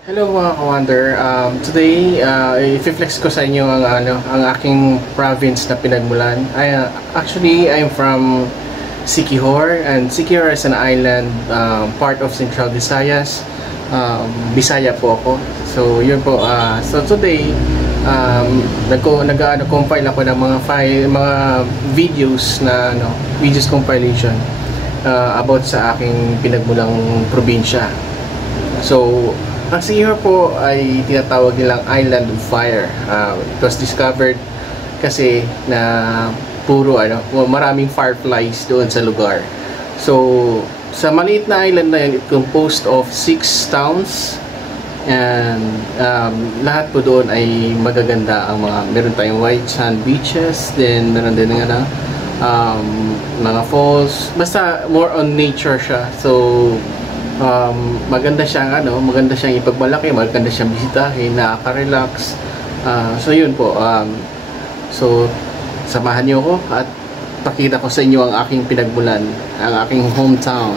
Hello mga ka-wonder. Today, i-flex ko sa inyo ang aking province na pinagmulan. Actually, I'm from Siquijor, and Siquijor is an island, part of Central Visayas. Bisaya po ako. So, yun po. So today, nag-compile ako ng mga videos na videos compilation about sa aking pinagmulang probinsya. So, ang Siquijor po ay tinatawag nilang Island of Fire. It was discovered kasi na maraming fireflies doon sa lugar. So, sa maliit na island na yun, it composed of 6 towns, and lahat po doon ay magaganda ang meron tayong white sand beaches, then meron din mga falls, basta more on nature siya. So, maganda siyang ipagmalaki, maganda siyang bisitahin, nakaka-relax. So yun po. So samahan niyo ako at pakita ko sa inyo ang aking pinagmulan, ang aking hometown.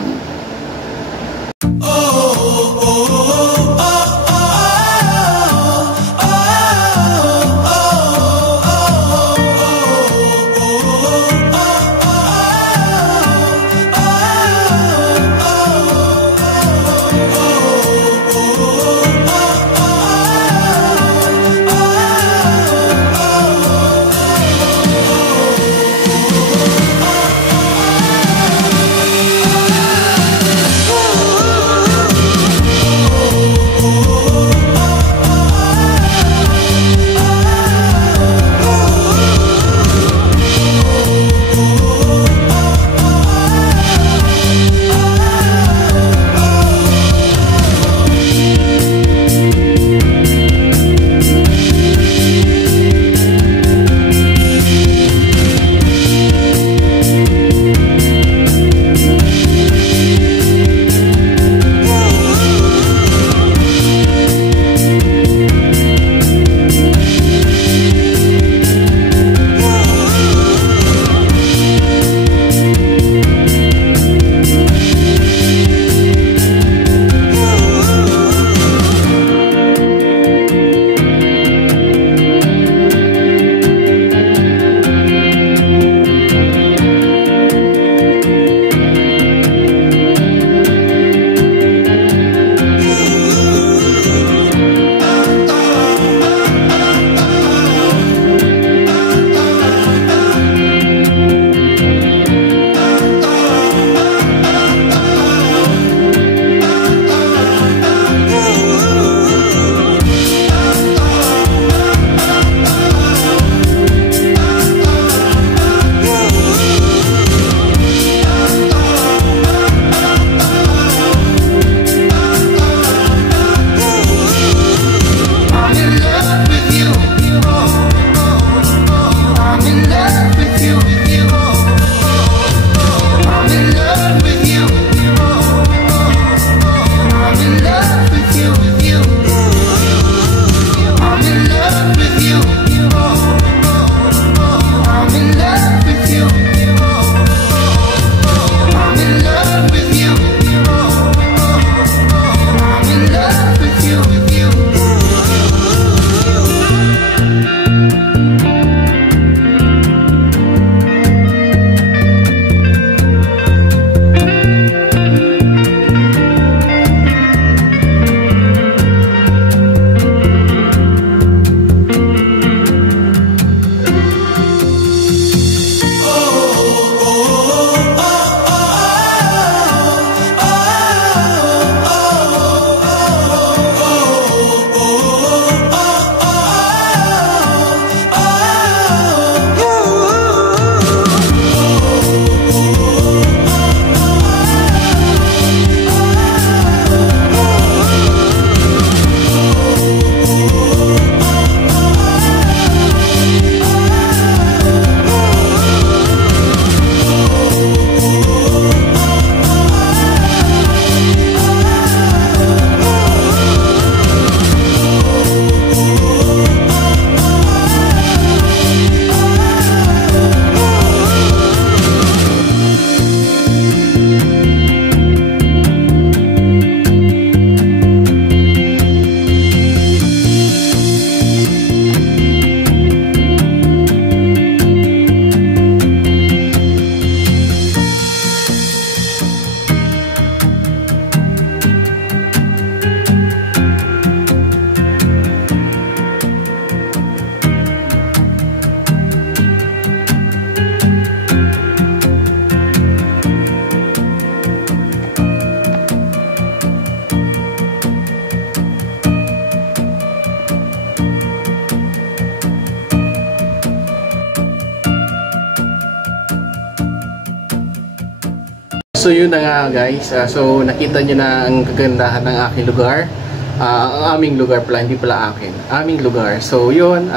So yun na nga guys, so nakita nyo na ang kagandahan ng aking lugar. Ang aming lugar pala, hindi pala akin, aming lugar. So yun,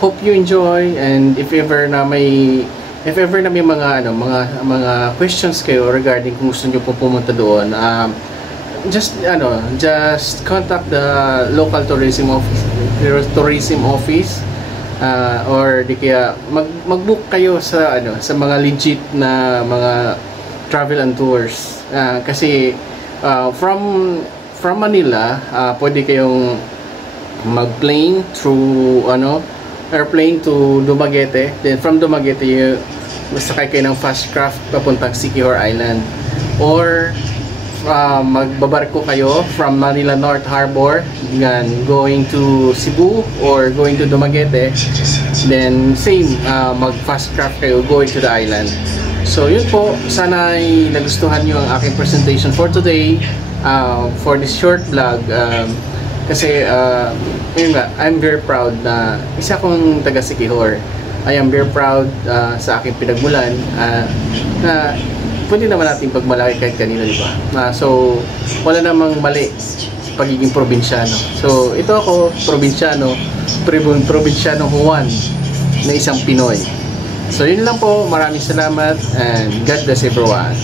hope you enjoy, and if ever na may mga mga questions kayo regarding kung gusto niyo po pumunta doon, just contact the local tourism office, or di kaya mag-book kayo sa mga legit na mga travel and tours, kasi from Manila, pwede kayong mag-plane through airplane to Dumaguete. Then from Dumaguete, masakay kayo ng fast craft papuntang Siquijor Island, or magbabarko kayo from Manila North Harbor, going to Cebu or going to Dumaguete. Then same, mag fast craft kayo going to the island. So yun po, sana ay nagustuhan nyo ang aking presentation for today, for this short vlog, kasi yun nga, I'm very proud na isa akong taga Siquijor. I am very proud sa aking pinagmulan, na pwede naman natin pagmalaki kahit kanina, di ba? So wala namang mali sa pagiging probinsyano. So ito ako, probinsyano Juan, na isang Pinoy. So yun lang po, maraming salamat, and God bless everyone.